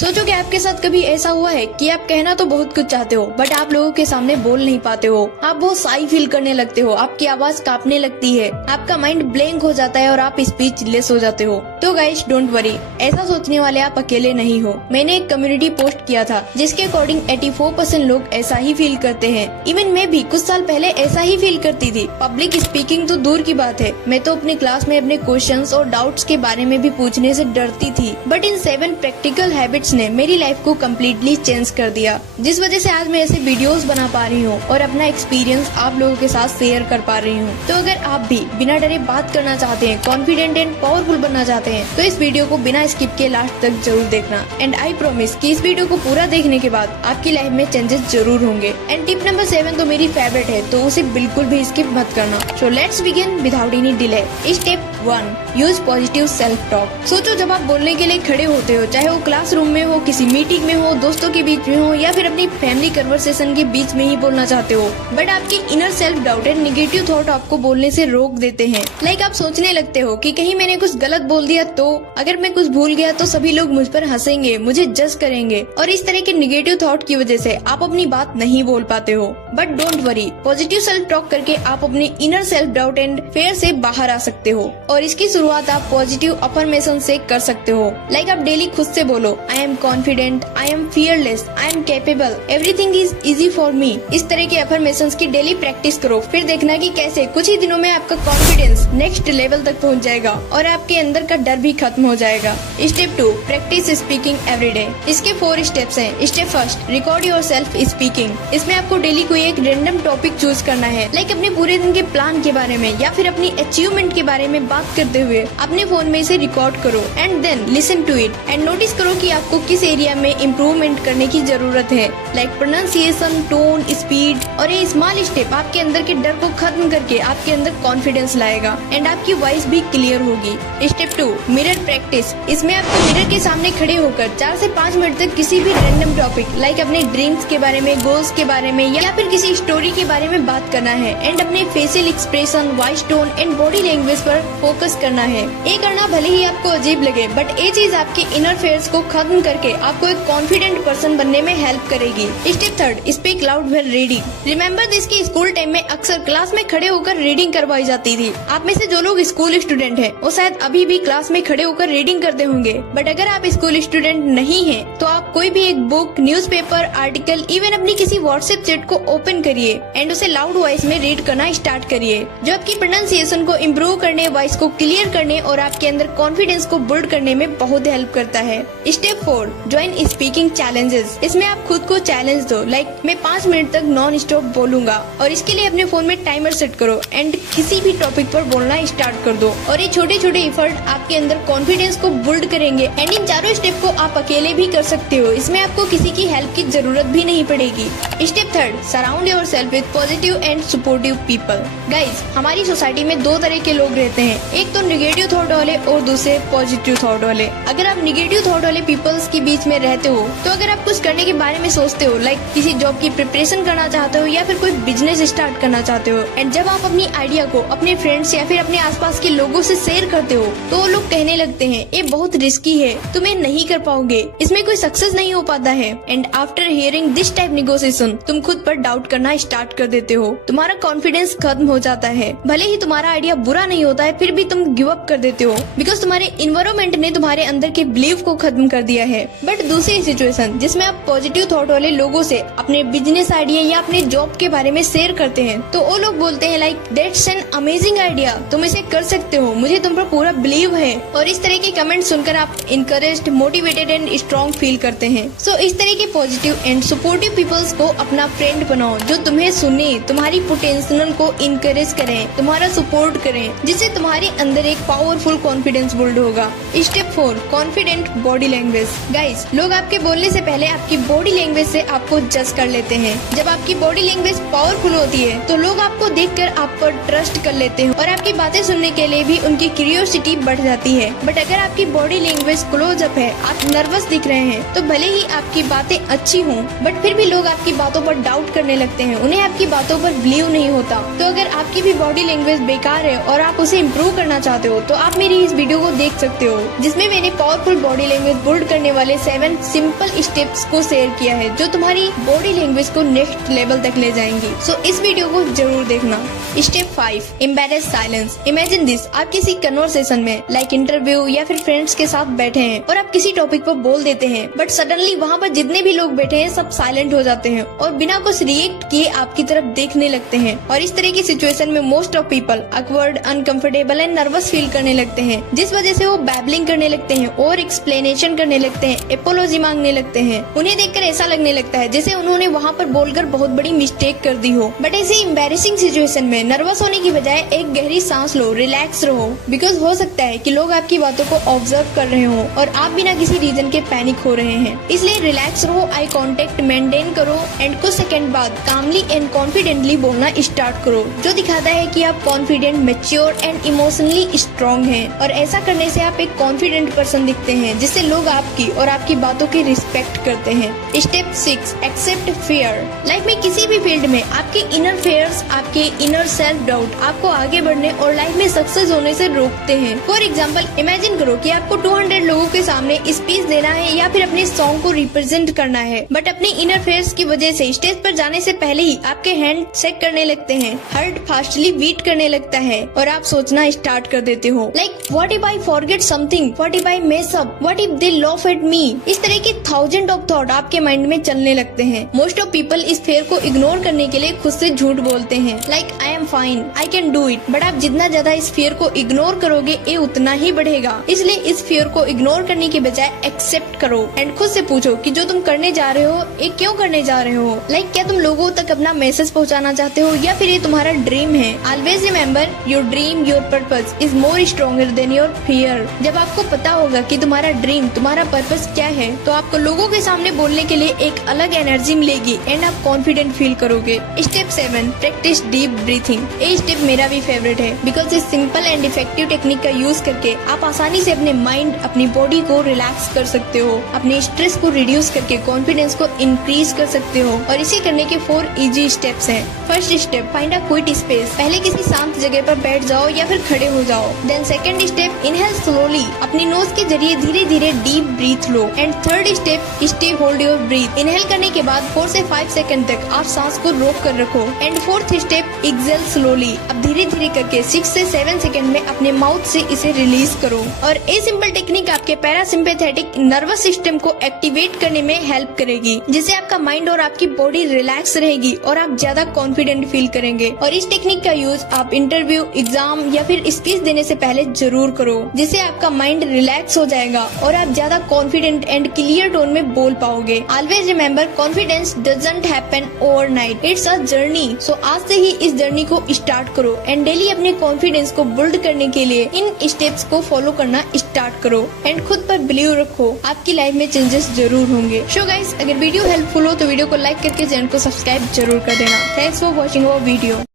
सोचो कि आपके साथ कभी ऐसा हुआ है कि आप कहना तो बहुत कुछ चाहते हो बट आप लोगों के सामने बोल नहीं पाते हो। आप बहुत शाई फील करने लगते हो, आपकी आवाज कांपने लगती है, आपका माइंड ब्लैंक हो जाता है और आप स्पीचलेस हो जाते हो। तो गाइस डोंट वरी, ऐसा सोचने वाले आप अकेले नहीं हो। मैंने एक कम्युनिटी पोस्ट किया था जिसके अकॉर्डिंग 84% लोग ऐसा ही फील करते हैं। इवन मैं भी कुछ साल पहले ऐसा ही फील करती थी। पब्लिक स्पीकिंग तो दूर की बात है, मैं तो अपने क्लास में अपने क्वेश्चंस और डाउट्स के बारे में भी पूछने से डरती थी। बट इन 7 प्रैक्टिकल हैबिट्स ने मेरी लाइफ को कम्प्लीटली चेंज कर दिया, जिस वजह से आज मैं ऐसे वीडियोस बना पा रही हूँ और अपना एक्सपीरियंस आप लोगों के साथ शेयर कर पा रही हूँ। तो अगर आप भी बिना डरे बात करना चाहते हैं, कॉन्फिडेंट एंड पावरफुल बनना चाहते हैं, तो इस वीडियो को बिना स्किप के लास्ट तक जरूर देखना। एंड आई प्रॉमिस कि इस वीडियो को पूरा देखने के बाद आपकी लाइफ में चेंजेस जरूर होंगे। एंड टिप नंबर 7 तो मेरी फेवरेट है, तो उसे बिल्कुल भी स्किप मत करना। So let's begin without any delay. Step 1, use positive self talk. सोचो जब आप बोलने के लिए खड़े होते हो, चाहे वो क्लासरूम में हो, किसी मीटिंग में हो, दोस्तों के बीच में हो या फिर अपनी फैमिली कन्वर्सेशन के बीच में ही बोलना चाहते हो, बट आपकी inner self doubt and negative thought आपको बोलने से रोक देते हैं। लाइक आप सोचने लगते हो कि कहीं मैंने कुछ गलत बोल दिया तो, अगर मैं कुछ भूल गया तो सभी लोग मुझ पर हंसेंगे, मुझे जज करेंगे, और इस तरह के नेगेटिव थॉट की वजह से आप अपनी बात नहीं बोल पाते हो। But don't worry, positive self talk करके आप अपने inner self doubt and fair से बाहर आ सकते हो। और इसकी शुरुआत आप पॉजिटिव अफर्मेशन से कर सकते हो। लाइक आप डेली खुद से बोलो, I am confident, I am fearless, I am capable, everything is easy for me. इस तरह के अफर्मेशंस की डेली प्रैक्टिस करो, फिर देखना कि कैसे कुछ ही दिनों में आपका कॉन्फिडेंस नेक्स्ट लेवल तक पहुंच जाएगा और आपके अंदर का डर भी खत्म हो जाएगा। Step 2, practice speaking everyday. इसके 4 स्टेप्स हैं। Step first, record your self speaking. इसमें आपको डेली कोई एक रैंडम टॉपिक चूज करना है, लाइक अपने पूरे दिन के प्लान के बारे में या फिर अपनी अचीवमेंट के बारे में बात करते हुए अपने फोन में इसे रिकॉर्ड करो and then listen to it and notice करो कि आपको किस एरिया में इम्प्रूवमेंट करने की जरूरत है, लाइक प्रोनाउंसिएशन, टोन, स्पीड। और ये स्मॉल स्टेप आपके अंदर के डर को खत्म करके आपके अंदर कॉन्फिडेंस लाएगा एंड आपकी वॉइस भी क्लियर होगी। Step 2, mirror practice. इसमें आपको मिरर के सामने खड़े होकर 4 से 5 मिनट तक किसी भी रैंडम टॉपिक लाइक अपने ड्रीम्स के बारे में, गोल्स के बारे में या फिर किसी स्टोरी के बारे में बात करना है एंड अपने facial expression, voice tone and body language पर फोकस करना है। ये करना भले ही आपको अजीब लगे बट ये चीज आपके इनर फेयर्स को खत्म करके आपको एक कॉन्फिडेंट पर्सन बनने में हेल्प करेगी। Step 3, speak loud when reading. Remember this कि स्कूल टाइम में अक्सर क्लास में खड़े होकर रीडिंग करवाई जाती थी। आप में से जो लोग स्कूल स्टूडेंट हैं वो शायद अभी भी क्लास में खड़े होकर रीडिंग करते होंगे, बट अगर आप स्कूल स्टूडेंट नहीं हैं तो आप कोई भी एक बुक, न्यूज़पेपर, आर्टिकल, इवन अपनी किसी व्हाट्सएप चैट को ओपन करिए एंड उसे लाउड वॉइस में रीड करना स्टार्ट करिए, जो आपकी प्रोनाउंसिएशन को इम्प्रूव करने, वॉइस को क्लियर करने और आपके अंदर कॉन्फिडेंस को बिल्ड करने में बहुत हेल्प करता है। Step 4, join speaking challenges. इसमें आप खुद को चैलेंज दो, लाइक मैं 5 मिनट तक नॉन स्टॉप बोलूंगा, और इसके लिए अपने फोन में टाइमर सेट करो एंड किसी भी टॉपिक पर बोलना स्टार्ट कर दो। और ये छोटे छोटे एफर्ट आपके अंदर कॉन्फिडेंस को बिल्ड करेंगे एंड इन चारों स्टेप को आप अकेले भी कर सकते हो। इसमें आपको किसी की हेल्प की जरूरत भी नहीं पड़ेगी। Step 3, surround your self with positive and supportive people. Guys, हमारी सोसाइटी में 2 तरह के लोग रहते हैं, एक तो नेगेटिव थॉट वाले और दूसरे पॉजिटिव थॉट वाले। अगर आप नेगेटिव थॉट वाले पीपल्स के बीच में रहते हो तो अगर आप कुछ करने के बारे में सोचते हो, लाइक किसी जॉब की प्रिपरेशन करना चाहते हो या फिर कोई बिजनेस स्टार्ट करना चाहते हो, एंड जब आप अपनी आइडिया को अपने फ्रेंड्स या फिर अपने आसपास के लोगों से शेयर करते हो तो वो लोग कहने लगते हैं ये बहुत रिस्की है, तुम्हें नहीं कर पाओगे, इसमें कोई सक्सेस नहीं हो पाता है। And after hearing this type negotiation तुम खुद पर डाउट करना स्टार्ट कर देते हो, तुम्हारा कॉन्फिडेंस खत्म हो जाता है। भले ही तुम्हारा आइडिया बुरा नहीं होता है फिर भी तुम गिव अप कर देते हो बिकॉज तुम्हारे इन्वायरमेंट ने तुम्हारे अंदर के बिलीव को खत्म कर दिया है। बट दूसरी सिचुएशन जिसमें आप पॉजिटिव थॉट वाले लोगों से अपने बिजनेस आइडिया या अपने जॉब के बारे में शेयर करते हैं तो वो लोग बोलते हैं like that's an amazing idea, तुम इसे कर सकते हो, मुझे तुम पर पूरा बिलीव है। और इस तरह के कमेंट सुनकर आप encouraged, motivated and strong feel करते हैं। सो इस तरह के पॉजिटिव एंड सपोर्टिव पीपल्स को अपना फ्रेंड बनाओ जो तुम्हें सुने, तुम्हारी पोटेंशियल को इनकरेज करें, तुम्हारा सपोर्ट करें, जिससे तुम्हारे अंदर एक पावरफुल कॉन्फिडेंस बिल्ड होगा। Step 4, confident body language. Guys, लोग आपके बोलने से पहले आपकी बॉडी लैंग्वेज से आपको जज कर लेते हैं। जब आपकी बॉडी लैंग्वेज पावरफुल होती है तो लोग आपको देखकर आप पर ट्रस्ट कर लेते हैं और आपकी बातें सुनने के लिए भी उनकी क्यूरियोसिटी बढ़ जाती है। बट अगर आपकी बॉडी लैंग्वेज क्लोज अप है, आप नर्वस दिख रहे हैं तो भले ही आपकी बातें अच्छी हों, बट फिर भी लोग आपकी बातों पर डाउट करने लगते हैं, उन्हें आपकी बातों पर बिलीव नहीं होता। तो अगर आपकी भी बॉडी लैंग्वेज बेकार है और आप उसे इम्प्रूव करना चाहते हो तो आप मेरी इस वीडियो को देख सकते हो, जिसमें मैंने पावरफुल बॉडी लैंग्वेज बिल्ड करने वाले 7 सिंपल स्टेप्स को शेयर किया है, जो तुम्हारी बॉडी लैंग्वेज को नेक्स्ट लेवल तक ले जाएंगी। सो इस वीडियो को जरूर देखना। Step 5, embarrass silence. Imagine this, आप किसी कन्वर्सेशन में लाइक इंटरव्यू या फिर फ्रेंड्स के साथ बैठे हैं और आप किसी टॉपिक पर बोल देते हैं, बट सडनली वहाँ पर जितने भी लोग बैठे हैं सब साइलेंट हो जाते हैं और बिना कुछ रिएक्ट किए आपकी तरफ देखने लगते हैं। और इस तरह की सिचुएशन में most of people awkward, uncomfortable and nervous feel करने लगते हैं, जिस वजह से वो बैबलिंग करने लगते हैं और एक्सप्लेनेशन करने लगते हैं, एपोलॉजी मांगने लगते हैं। उन्हें देखकर ऐसा लगने लगता है जैसे उन्होंने वहाँ पर बोलकर बहुत बड़ी मिस्टेक कर दी हो। बट ऐसी एम्बैरेसिंग सिचुएशन में नर्वस होने की बजाय एक गहरी सांस लो, रिलैक्स रहो, बिकॉज हो सकता है कि लोग आपकी बातों को ऑब्जर्व कर रहे हो और आप बिना किसी रीजन के पैनिक हो रहे हैं। इसलिए रिलैक्स रहो, आई कांटेक्ट मेंटेन करो एंड कुछ सेकंड बाद कामली एंड कॉन्फिडेंटली बोलना स्टार्ट करो, जो दिखाता है कि आप confident, mature and emotionally strong हैं। और ऐसा करने से आप एक कॉन्फिडेंट पर्सन दिखते हैं, जिससे लोग आपकी और आपकी बातों की रिस्पेक्ट करते हैं। Step 6, accept fear. लाइफ में किसी भी फील्ड में आपके इनर फेयर्स, आपके इनर सेल्फ डाउट आपको आगे बढ़ने और लाइफ में सक्सेस होने से रोकते हैं। फॉर एग्जाम्पल, इमेजिन करो कि आपको 200 लोगों के सामने स्पीच देना है या फिर अपने सॉन्ग को रिप्रेजेंट करना है, बट अपने इनर फेयर्स की वजह से स्टेज पर जाने से पहले ही आपके हैंड शेक करने लगते हैं, हार्ट फास्टली बीट करने लगता है और आप सोचना स्टार्ट कर देते हो like what if I forget something, what if I mess up, what if they laugh at me. इस तरह के थाउजेंड ऑफ थॉट आपके माइंड में चलने लगते हैं। मोस्ट ऑफ पीपल इस फेयर को इग्नोर करने के लिए खुद से झूठ बोलते हैं like I am fine, I can do it. But आप जितना ज्यादा इस फियर को इग्नोर करोगे ये उतना ही बढ़ेगा। इसलिए इस फियर को इग्नोर करने की बजाय एक्सेप्ट करो एंड खुद से पूछो कि जो तुम करने जा रहे हो ये क्यों करने जा रहे हो। लाइक क्या तुम लोगों तक अपना मैसेज पहुंचाना चाहते हो या फिर ये तुम्हारा ड्रीम है। Always remember your dream, your purpose is more stronger than your fear. जब आपको पता होगा कि तुम्हारा ड्रीम, तुम्हारा पर्पस क्या है, तो आपको लोगों के सामने बोलने के लिए एक अलग एनर्जी मिलेगी एंड आप कॉन्फिडेंट फील करोगे। Step 7, practice deep breathing. ये स्टेप मेरा भी फेवरेट है बिकॉज इस सिंपल एंड इफेक्टिव टेक्निक का यूज करके आप आसानी से अपने माइंड, अपनी बॉडी को रिलैक्स कर सकते हो, अपने स्ट्रेस को रिड्यूस करके कॉन्फिडेंस को इंक्रीज कर सकते हो। और इसे करने के 4 इजी स्टेप्स हैं। First step, find a quite space. पहले किसी शांत जगह पर बैठ जाओ या फिर खड़े हो जाओ। Then second step, inhale slowly, अपनी नोज के जरिए धीरे धीरे डीप ब्रीथ लो। And third step, stay hold your breath. Inhale करने के बाद 4 से 5 सेकंड तक आप सांस को रोक कर रखो। And fourth step, exhale slowly, अब धीरे धीरे करके 6 से 7 सेकंड में अपने माउथ से इसे रिलीज करो। और ये सिंपल टेक्निक आपके पैरासिम्पैथेटिक नर्वस सिस्टम को एक्टिवेट करने में हेल्प करेगी, जिससे आपका माइंड और आपकी बॉडी रिलैक्स रहेगी और आप ज्यादा कॉन्फिडेंट फील करेंगे। और इस टेक्निक का यूज आप इंटरव्यू, एग्जाम या फिर स्पीच देने से पहले जरूर करो, जिससे आपका माइंड रिलैक्स हो जाएगा और आप ज्यादा कॉन्फिडेंट एंड क्लियर टोन में बोल पाओगे। Always remember, confidence doesn't happen overnight, it's a journey. So आज से ही इस जर्नी को स्टार्ट करो एंड डेली अपने कॉन्फिडेंस को बिल्ड करने के लिए इन स्टेप्स को फॉलो करना स्टार्ट करो एंड खुद पर बिलीव रखो, आपकी लाइफ में चेंजेस जरूर होंगे। सो गाइस, अगर वीडियो हेल्पफुल हो तो वीडियो को लाइक करके चैनल को सब्सक्राइब जरूर कर देना। Thanks for watching our video.